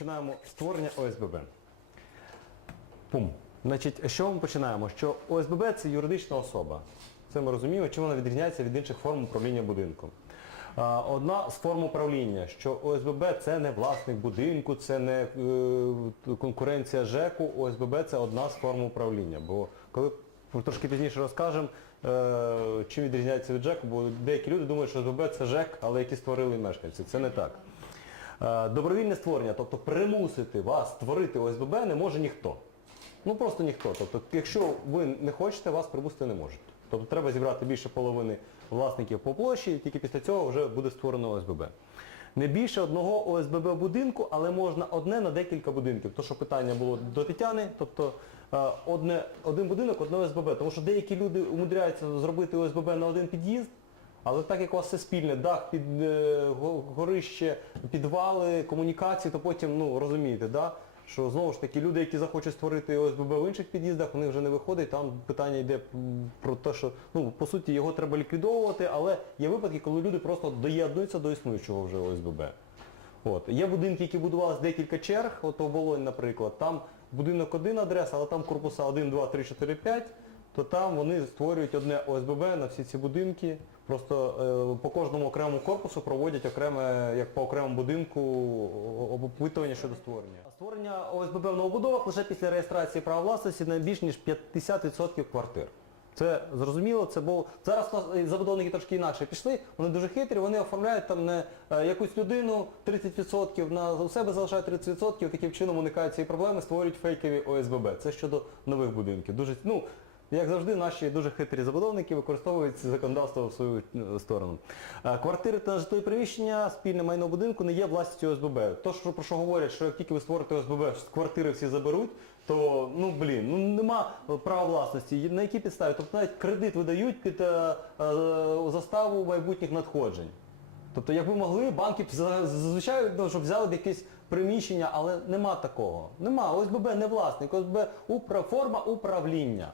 починаємо створення ОСББ. Пум. Значить, чого ми починаємо? Що ОСББ це юридична особа. Це ми розуміємо, чим вона відрізняється від інших форм управління будинком. Одна з форм управління, що ОСББ це не власник будинку, це не е, конкуренція ЖЕКу, ОСББ це одна з форм управління. Бо коли трошки пізніше розкажемо, е, чим відрізняється від ЖЕКу, бо деякі люди думають, що ОСББ це ЖЕК, але які створили мешканці. Це не так. Е, Добровільне створення, тобто примусити вас створити ОСББ не може ніхто. Ну просто ніхто. Тобто, якщо ви не хочете, вас примусити не можуть. Тобто треба зібрати більше половини власників по площі, і тільки після цього вже буде створено ОСББ. Не більше одного ОСББ будинку, але можна одне на декілька будинків. То, що питання було до Тетяни, тобто е, одне, один будинок, одне ОСББ. Тому що деякі люди умудряються зробити ОСББ на один під'їзд, але так як у вас все спільне, дах, під е, горище, підвали, комунікації, то потім, ну розумієте, да? що знову ж таки люди, які захочуть створити ОСББ в інших під'їздах, вони вже не виходять, там питання йде про те, що ну, по суті його треба ліквідовувати, але є випадки, коли люди просто доєднуються до існуючого вже ОСББ. От. Є будинки, які будувалися декілька черг, от Оболонь, наприклад, там будинок один адреса, але там корпуса 1, 2, 3, 4, 5, то там вони створюють одне ОСББ на всі ці будинки. Просто е, по кожному окремому корпусу проводять окреме, як по окремому будинку, опитування щодо створення. Створення ОСББ в новобудовах лише після реєстрації права власності на більш ніж 50% квартир. Це зрозуміло, це було. Зараз е, забудовники трошки інакше пішли, вони дуже хитрі, вони оформляють там не е, якусь людину 30%, на у себе залишають 30%, таким чином уникають цієї проблеми, створюють фейкові ОСББ. Це щодо нових будинків. Дуже, ну, як завжди, наші дуже хитрі забудовники використовують законодавство в свою е, сторону. Е, Квартири та житлові приміщення, спільне майно будинку не є власністю ОСББ. То, що, про що говорять, що як тільки ви створите ОСББ, квартири всі заберуть, то ну блін, ну нема права власності. На які підставі? Тобто навіть кредит видають під е, е, заставу майбутніх надходжень. Тобто, якби могли, банки б зазвичай, щоб взяли б якесь приміщення, але нема такого. Нема. ОСББ не власник, ОСББ форма управління.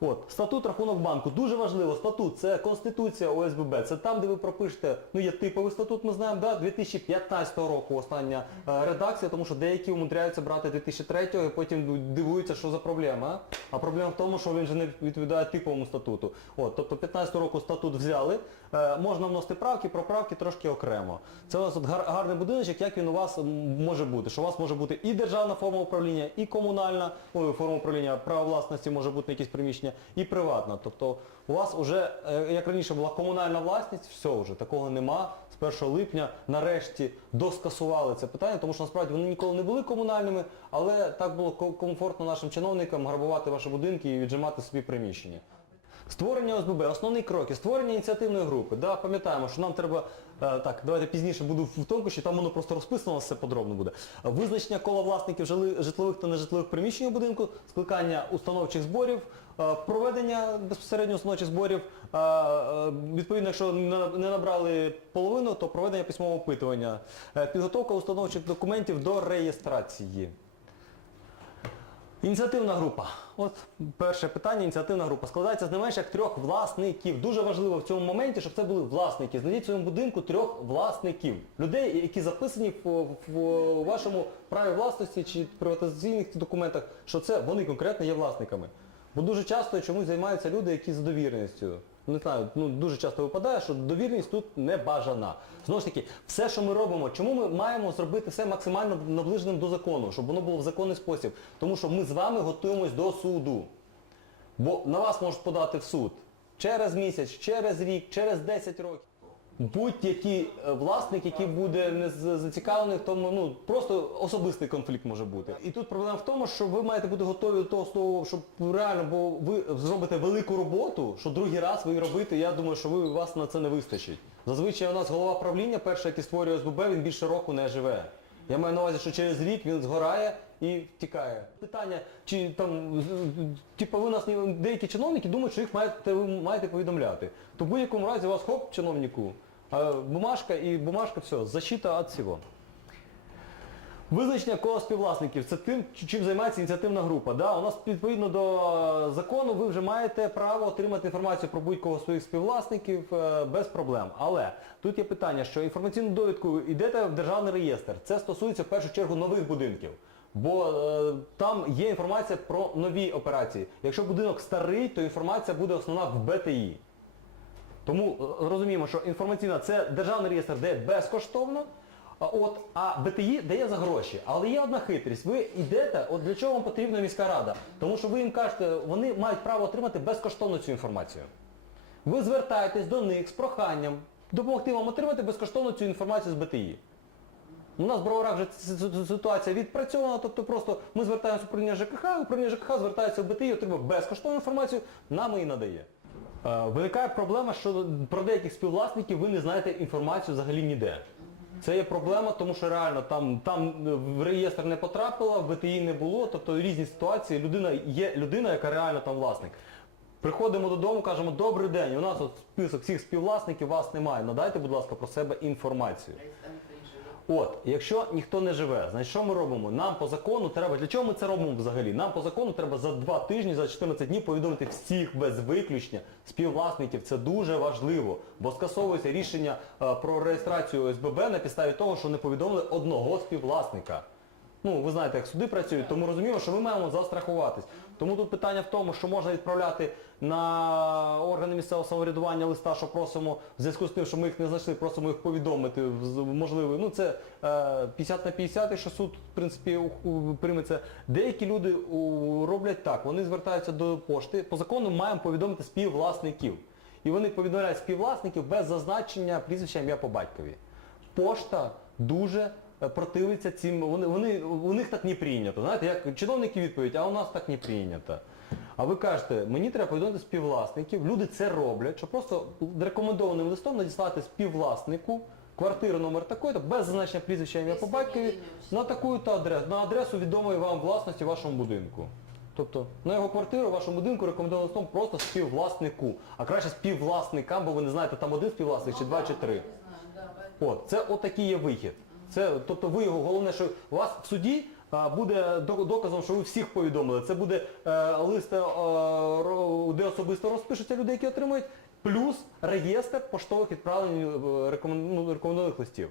От, статут рахунок банку. Дуже важливо, статут це Конституція ОСББ. Це там, де ви пропишете, ну є типовий статут, ми знаємо, да? 2015 року остання е, редакція, тому що деякі умудряються брати 2003 і потім дивуються, що за проблема. А проблема в тому, що він же не відповідає типовому статуту. От, тобто 15 року статут взяли, е, можна вносити правки, про правки трошки окремо. Це у нас от гар- гарний будиночок, як він у вас може бути. Що у вас може бути і державна форма управління, і комунальна ой, форма управління права власності може бути на якісь приміщення, і приватна. Тобто у вас вже, е, як раніше була комунальна власність, все вже, такого нема. З 1 липня нарешті доскасували це питання, тому що насправді вони ніколи не були комунальними, але так було комфортно нашим чиновникам грабувати ваші будинки і віджимати собі приміщення. Створення ОСББ, основні кроки, створення ініціативної групи. Да, пам'ятаємо, що нам треба, е, так, давайте пізніше буду в тонкощі, там воно просто розписано, все подробно буде. Визначення кола власників житлових та нежитлових приміщень у будинку, скликання установчих зборів, е, проведення безпосередньо установчих зборів, е, відповідно, якщо не набрали половину, то проведення письмового опитування, підготовка установчих документів до реєстрації. Ініціативна група. От перше питання, ініціативна група. Складається з не менше як трьох власників. Дуже важливо в цьому моменті, щоб це були власники. Знайдіть в своєму будинку трьох власників. Людей, які записані в, в, вашому праві власності чи приватизаційних документах, що це вони конкретно є власниками. Бо дуже часто чомусь займаються люди, які з довіреністю. Не знаю, ну дуже часто випадає, що довірність тут не бажана. Знову ж таки, все, що ми робимо, чому ми маємо зробити все максимально наближеним до закону, щоб воно було в законний спосіб? Тому що ми з вами готуємось до суду. Бо на вас можуть подати в суд через місяць, через рік, через 10 років. Будь-який е, власник, який буде не зацікавлений в тому, ну просто особистий конфлікт може бути. І тут проблема в тому, що ви маєте бути готові до того, того, щоб реально, бо ви зробите велику роботу, що другий раз ви робите, я думаю, що ви, вас на це не вистачить. Зазвичай у нас голова правління, перший, який створює СББ, він більше року не живе. Я маю на увазі, що через рік він згорає і втікає. Питання, чи там, типу, ви нас деякі чиновники думають, що їх маєте, ви маєте повідомляти. То в будь-якому разі у вас хоп, чиновнику, бумажка і бумажка, все, защита від всього. Визначення кола співвласників це тим, чим займається ініціативна група. Да? У нас відповідно до е, закону ви вже маєте право отримати інформацію про будь-кого своїх співвласників е, без проблем. Але тут є питання, що інформаційну довідку йдете в державний реєстр. Це стосується в першу чергу нових будинків. Бо е, там є інформація про нові операції. Якщо будинок старий, то інформація буде основна в БТІ. Тому е, розуміємо, що інформаційна це державний реєстр, де безкоштовно, а от, а БТІ дає за гроші. Але є одна хитрість. Ви йдете, от для чого вам потрібна міська рада? Тому що ви їм кажете, вони мають право отримати безкоштовно цю інформацію. Ви звертаєтесь до них з проханням допомогти вам отримати безкоштовно цю інформацію з БТІ. У нас в Броварах вже ситуація відпрацьована, тобто просто ми звертаємося в управління ЖКХ, управління ЖКХ звертається в БТІ, отримує безкоштовну інформацію, нам її надає. Е, Виникає проблема, що про деяких співвласників ви не знаєте інформацію взагалі ніде. Це є проблема, тому що реально там, там в реєстр не потрапила, в БТІ не було, тобто різні ситуації. Людина є людина, яка реально там власник. Приходимо додому, кажемо, добрий день, у нас от список всіх співвласників, вас немає. Надайте, будь ласка, про себе інформацію. От, якщо ніхто не живе, значить що ми робимо? Нам по закону треба, для чого ми це робимо взагалі? Нам по закону треба за 2 тижні, за 14 днів повідомити всіх без виключення співвласників. Це дуже важливо, бо скасовується рішення е, про реєстрацію ОСББ на підставі того, що не повідомили одного співвласника. Ну, ви знаєте, як суди працюють, тому розуміємо, що ми маємо застрахуватись. Тому тут питання в тому, що можна відправляти на органи місцевого самоврядування листа, що просимо, в зв'язку з тим, що ми їх не знайшли, просимо їх повідомити, можливо, ну це е, 50 на 50, якщо суд, в принципі, у- у- прийме це. Деякі люди роблять так, вони звертаються до пошти, по закону маємо повідомити співвласників. І вони повідомляють співвласників без зазначення прізвища ім'я по батькові. Пошта дуже е, противиться цим, вони, вони, у них так не прийнято. Знаєте, як чиновники відповідь, а у нас так не прийнято. А ви кажете, мені треба повідомити співвласників, люди це роблять, що просто рекомендованим листом надіслати співвласнику квартиру номер такої-то, без зазначення прізвища ім'я по батькові, на таку-то адресу, на адресу відомої вам власності в вашому будинку. Тобто на його квартиру, в вашому будинку рекомендованим листом просто співвласнику. А краще співвласникам, бо ви не знаєте, там один співвласник чи два чи три. От, це отакий є вихід. Це, тобто ви його, головне, що у вас в суді а, буде доказом, що ви всіх повідомили. Це буде е, лист, е, де особисто розпишуться люди, які отримують, плюс реєстр поштових відправлень е, ну, рекомендованих листів.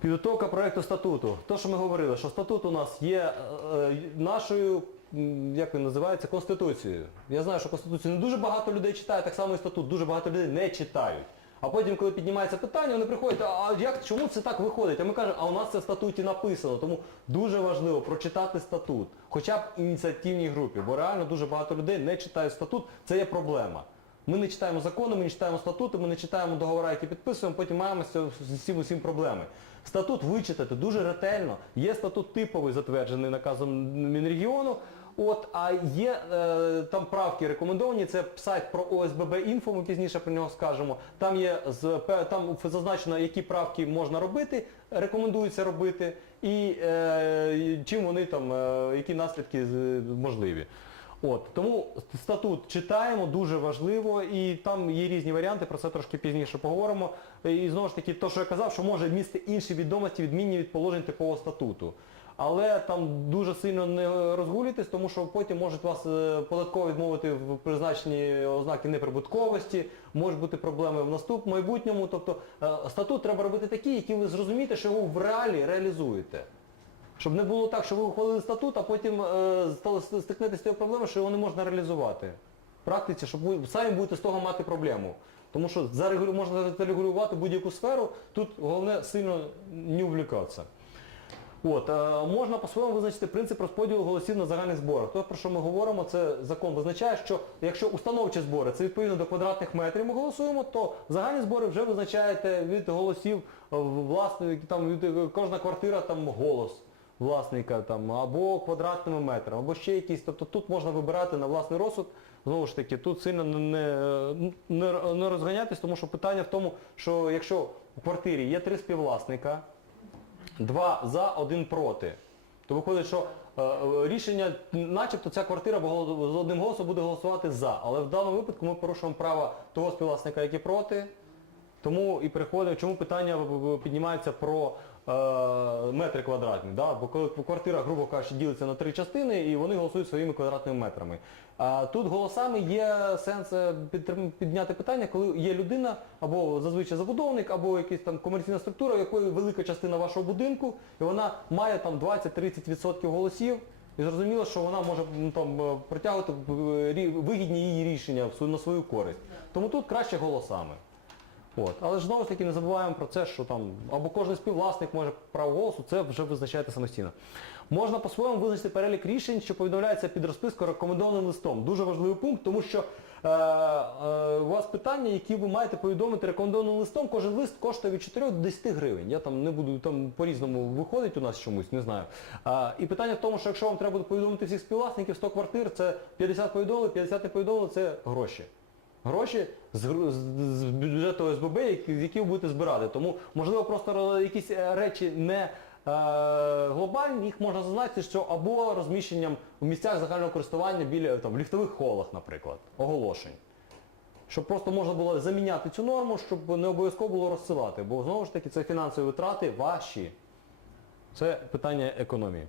Підготовка проєкту статуту. То, що ми говорили, що статут у нас є е, нашою, м, як він називається, Конституцією. Я знаю, що Конституцію не дуже багато людей читає, так само і статут дуже багато людей не читають. А потім, коли піднімається питання, вони приходять, а як, чому це так виходить? А ми кажемо, а у нас це в статуті написано. Тому дуже важливо прочитати статут, хоча б ініціативній групі, бо реально дуже багато людей не читають статут, це є проблема. Ми не читаємо закони, ми не читаємо статути, ми не читаємо договори, які підписуємо, потім маємо з цим усім проблеми. Статут вичитати дуже ретельно. Є статут типовий, затверджений наказом Мінрегіону. От, а є е, там правки рекомендовані, це сайт про ОСББ інфо, ми пізніше про нього скажемо. Там є з- там зазначено, які правки можна робити, рекомендується робити, і е, чим вони там, е, які наслідки можливі. От, тому статут читаємо, дуже важливо, і там є різні варіанти, про це трошки пізніше поговоримо. І знову ж таки, то, що я казав, що може містити інші відомості, відмінні від положень типового статуту. Але там дуже сильно не розгулюйтесь, тому що потім можуть вас е, податково відмовити в призначенні ознаки неприбутковості, можуть бути проблеми в наступ в майбутньому. Тобто е, статут треба робити такий, який ви зрозумієте, що його в реалі реалізуєте. Щоб не було так, що ви ухвалили статут, а потім е, стикнетеся з цією проблемою, що його не можна реалізувати. В практиці, щоб ви самі будете з того мати проблему. Тому що зарегулю- можна зарегулювати будь-яку сферу, тут головне сильно не увлікатися. От, е, можна по-своєму визначити принцип розподілу голосів на загальних зборах. То, про що ми говоримо, це закон визначає, що якщо установчі збори це відповідно до квадратних метрів ми голосуємо, то загальні збори вже визначаєте від голосів е, власне, там від, е, кожна квартира там голос власника там, або квадратними метрами, або ще якісь. Тобто тут можна вибирати на власний розсуд. Знову ж таки, тут сильно не, не, не, розганятись, тому що питання в тому, що якщо у квартирі є три співвласника, Два за, один проти. То виходить, що е, е, рішення, начебто ця квартира з одним голосом буде голосувати за. Але в даному випадку ми порушуємо право того співвласника, який проти, Тому і приходить, чому питання в- в- піднімається про е, метри квадратні. Да? Бо коли квартира, грубо кажучи, ділиться на три частини і вони голосують своїми квадратними метрами. А тут голосами є сенс е, підняти питання, коли є людина або зазвичай забудовник, або якась там комерційна структура, у якої велика частина вашого будинку, і вона має там 20-30% голосів. І зрозуміло, що вона може ну, там, е, притягувати е, вигідні її рішення на свою користь. Тому тут краще голосами. От. Але ж знову ж таки не забуваємо про це, що там або кожен співвласник може право голосу, це вже визначаєте самостійно. Можна по-своєму визначити перелік рішень, що повідомляється під розпискою рекомендованим листом. Дуже важливий пункт, тому що е, е, у вас питання, які ви маєте повідомити рекомендованим листом, кожен лист коштує від 4 до 10 гривень. Я там не буду там по-різному виходить у нас чомусь, не знаю. А, і питання в тому, що якщо вам треба буде повідомити всіх співвласників, 100 квартир, це 50 повідомлень, 50 не повідомлень, це гроші. Гроші з, з, з бюджету ОСББ, які, з ви будете збирати. Тому, можливо, просто якісь е, речі не е, глобальні, їх можна зазначити, що або розміщенням в місцях загального користування біля там, ліфтових холах, наприклад, оголошень. Щоб просто можна було заміняти цю норму, щоб не обов'язково було розсилати. Бо знову ж таки це фінансові витрати ваші. Це питання економії.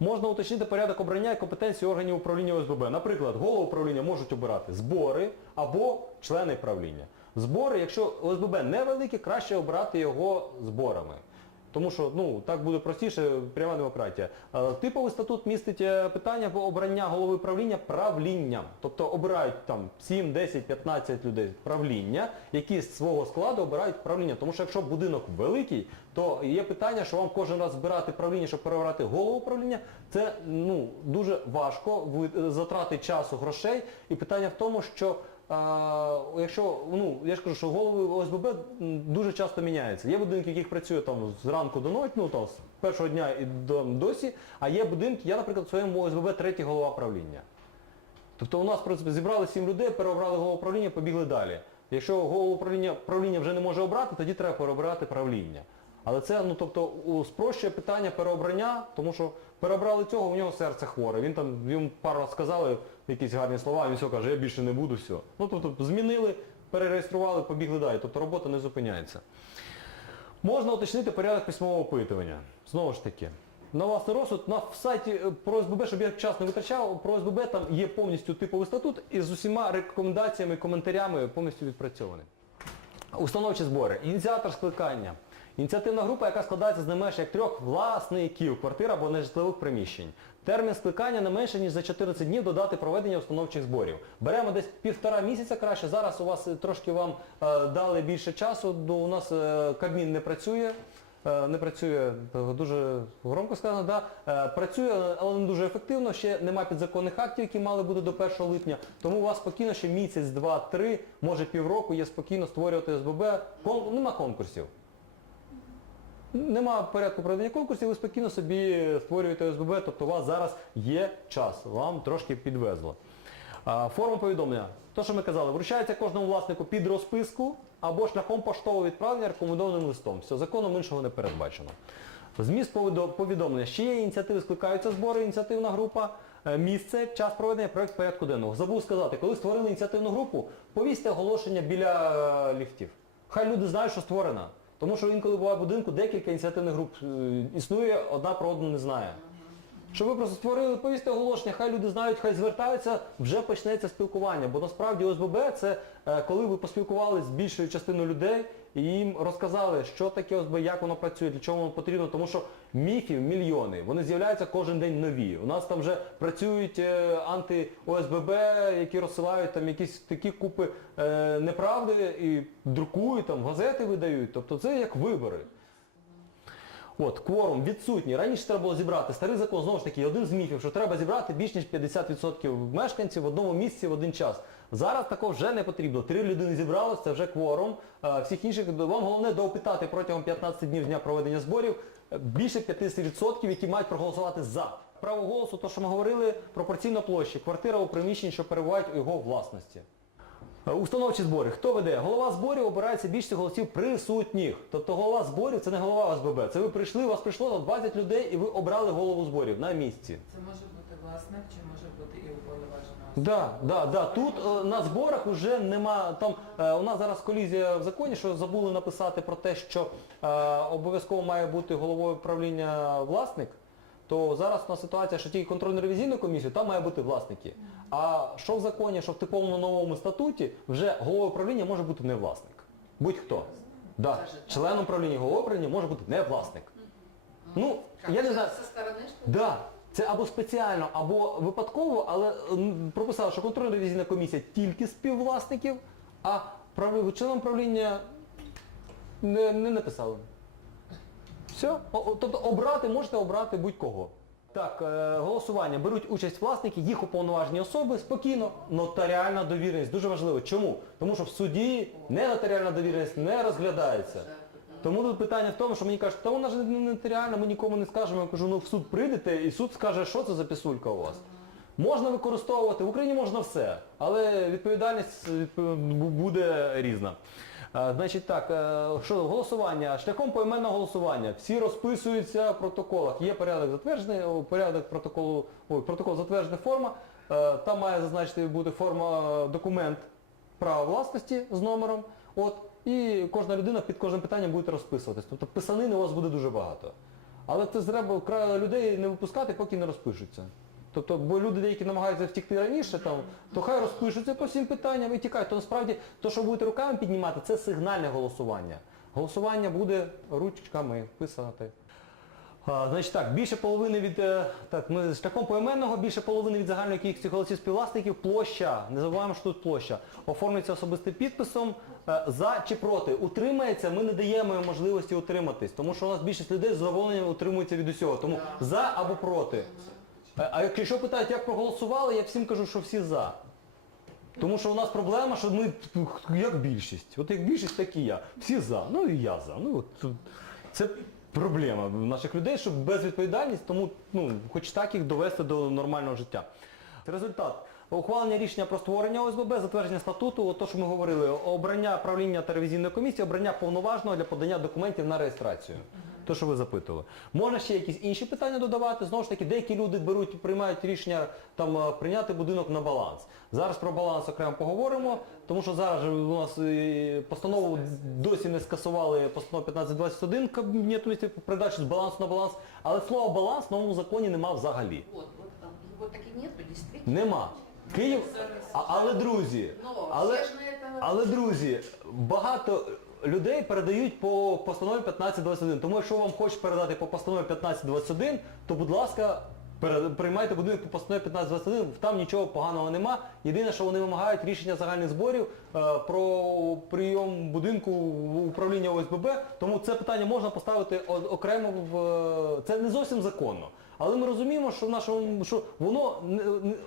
Можна уточнити порядок обрання і компетенції органів управління ОСББ. Наприклад, голову управління можуть обирати збори або члени правління. Збори, якщо ОСББ невеликі, краще обрати його зборами. Тому що ну, так буде простіше, пряма демократія. Е, Типовий статут містить е, питання про обрання голови правління правлінням. Тобто обирають там 7, 10, 15 людей правління, які з свого складу обирають правління. Тому що якщо будинок великий, то є питання, що вам кожен раз збирати правління, щоб переобрати голову правління, це ну, дуже важко, ви- затрати часу, грошей. І питання в тому, що якщо, ну, я ж кажу, що голови ОСББ дуже часто міняються. Є будинки, в яких працює там зранку до ночі, ну там з першого дня і до досі, а є будинки, я, наприклад, в своєму ОСББ третій голова правління. Тобто у нас принципі, зібрали сім людей, переобрали голову правління, побігли далі. Якщо голову правління, правління вже не може обрати, тоді треба переобрати правління. Але це ну, тобто, спрощує питання переобрання, тому що переобрали цього, у нього серце хворе. Він там йому пару раз сказали якісь гарні слова, а він все каже, я більше не буду, все. Ну тобто змінили, перереєстрували, побігли далі. Тобто робота не зупиняється. Можна уточнити порядок письмового опитування. Знову ж таки. На власний розсуд, на сайті е, про СББ, щоб я час не витрачав, про СББ там є повністю типовий статут і з усіма рекомендаціями, коментарями повністю відпрацьований. Установчі збори. Ініціатор скликання. Ініціативна група, яка складається з не менше як трьох власників квартир або нежитлових приміщень. Термін скликання не менше, ніж за 14 днів до дати проведення установчих зборів. Беремо десь півтора місяця краще. Зараз у вас е, трошки вам е, дали більше часу, до у нас е, Кабмін не працює. Е, Не працює е, дуже громко сказано, да. Працює, але не дуже ефективно. Ще нема підзаконних актів, які мали бути до 1 липня. Тому у вас спокійно ще місяць, два, три, може півроку є спокійно створювати СББ. Кон... Нема конкурсів. Нема порядку проведення конкурсів, ви спокійно собі створюєте ОСББ, тобто у вас зараз є час, вам трошки підвезло. Форма повідомлення. То, що ми казали, вручається кожному власнику під розписку або шляхом поштового відправлення рекомендованим листом. Все, законом іншого не передбачено. Зміст повідомлення. Ще є ініціативи, скликаються збори, ініціативна група, е, місце, час проведення, проєкт порядку денного. Забув сказати, коли створили ініціативну групу, повісьте оголошення біля е, ліфтів. Хай люди знають, що створена. Тому що інколи буває в будинку декілька ініціативних груп е, існує, одна про одну не знає. Щоб ви просто створили повісти оголошення, хай люди знають, хай звертаються, вже почнеться спілкування. Бо насправді ОСББ це е, коли ви поспілкувалися з більшою частиною людей і їм розказали, що таке ОСББ, як воно працює, для чого воно потрібно, тому що міфів мільйони, вони з'являються кожен день нові. У нас там вже працюють е, анти-ОСББ, які розсилають там якісь такі купи е, неправди і друкують, там газети видають. Тобто це як вибори. От, кворум відсутній. Раніше треба було зібрати старий закон, знову ж таки, один з міфів, що треба зібрати більш ніж 50% мешканців в одному місці в один час. Зараз такого вже не потрібно. Три людини зібралось, це вже кворум. А Всіх інших вам головне доопитати протягом 15 днів з дня проведення зборів е, більше 50%, які мають проголосувати за. Право голосу, то що ми говорили, пропорційно площі, квартира у приміщенні, що перебувають у його власності. Установчі збори. Хто веде? Голова зборів обирається більше голосів присутніх. Тобто голова зборів це не голова ОСББ. Це ви прийшли, у вас прийшло там 20 людей і ви обрали голову зборів на місці. Це може бути власник чи може бути і уповноважена Да, да, да. Тут е, на зборах вже нема. Там е, у нас зараз колізія в законі, що забули написати про те, що е, обов'язково має бути головою правління власник. То зараз у нас ситуація, що тільки контрольно-ревізійну комісію, там має бути власники. А що в законі, що в типовому новому статуті вже головою правління може бути не власник. Будь-хто. Да. Членом правління, головою правління може бути не власник. Ну, я не знаю. Со ли? Да, це або спеціально, або випадково, але м, прописали, що контрольно-ревізійна комісія тільки співвласників, а прав- членом правління не, не написали. Все. О- Тобто обрати можете обрати будь-кого. Так, е, голосування. Беруть участь власники, їх уповноважені особи спокійно. Нотаріальна довіреність дуже важливо. Чому? Тому що в суді не нотаріальна довіреність не розглядається. Тому тут питання в тому, що мені кажуть, та вона ж не нотаріальна, ми нікому не скажемо. Я кажу, ну в суд прийдете і суд скаже, що це за пісулька у вас. Можна використовувати, в Україні можна все, але відповідальність відпов- бу- буде різна. Значить так, е, що голосування, шляхом поіменного голосування. Всі розписуються в протоколах. Є порядок затверджений, порядок протоколу, ой, протокол затверджена форма. Е, Там має зазначити бути форма е, документ права власності з номером. От, і кожна людина під кожним питанням буде розписуватись. Тобто писанини у вас буде дуже багато. Але це треба людей не випускати, поки не розпишуться. Тобто, бо люди деякі намагаються втікти раніше, там, то хай розпишуться по всім питанням і тікають. То насправді, то, що будете руками піднімати, це сигнальне голосування. Голосування буде ручками писати. А, значить так, більше половини від е, так, ми шляхом поіменного, більше половини від загальної кількості голосів співвласників, площа, не забуваємо, що тут площа, оформлюється особистим підписом е, за чи проти. Утримається, ми не даємо їм можливості утриматись, тому що у нас більшість людей з задоволенням утримується від усього. Тому за або проти. А якщо питають, як проголосували, я всім кажу, що всі за. Тому що у нас проблема, що ми як більшість. От як більшість, так і я. Всі за. Ну і я за. Ну, от, це проблема наших людей, що безвідповідальність, тому ну, хоч так їх довести до нормального життя. Результат. Ухвалення рішення про створення ОСББ, затвердження статуту, от то, що ми говорили, обрання правління та ревізійної комісії, обрання повноважного для подання документів на реєстрацію. То, що ви запитували. Можна ще якісь інші питання додавати. Знову ж таки, деякі люди беруть, приймають рішення там, е, прийняти будинок на баланс. Зараз про баланс окремо поговоримо, тому що зараз у нас е, постанову досі не скасували постанову 1521 Кабінету міністрів про передачу з балансу на баланс, але слова баланс в новому законі нема взагалі. Вот, вот, там, его так и нету, действительно. Нема. Київ, але друзі, але, на это... але друзі, багато людей передають по постанові 1521. Тому якщо вам хочуть передати по постанові 1521, то будь ласка, приймайте будинок по постанові 1521, там нічого поганого нема. Єдине, що вони вимагають рішення загальних зборів е, про прийом будинку в управління ОСББ, тому це питання можна поставити окремо в е, це не зовсім законно. Але ми розуміємо, що в нашому що воно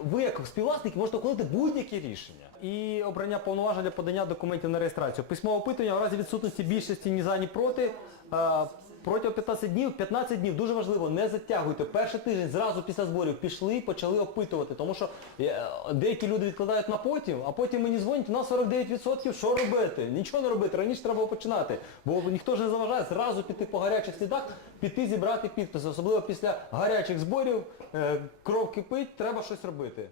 ви як співвласник можете ухвалити будь-які рішення. І обрання повноважень для подання документів на реєстрацію. Письмове опитування в разі відсутності більшості ні за, ні проти. Протягом 15 днів, 15 днів, дуже важливо, не затягуйте. Перший тиждень зразу після зборів пішли і почали опитувати. Тому що е, деякі люди відкладають на потім, а потім мені дзвонять, у нас 49%, що робити? Нічого не робити, раніше треба починати. Бо ніхто ж не заважає зразу піти по гарячих слідах, піти зібрати підписи. Особливо після гарячих зборів, е, кров кипить, треба щось робити.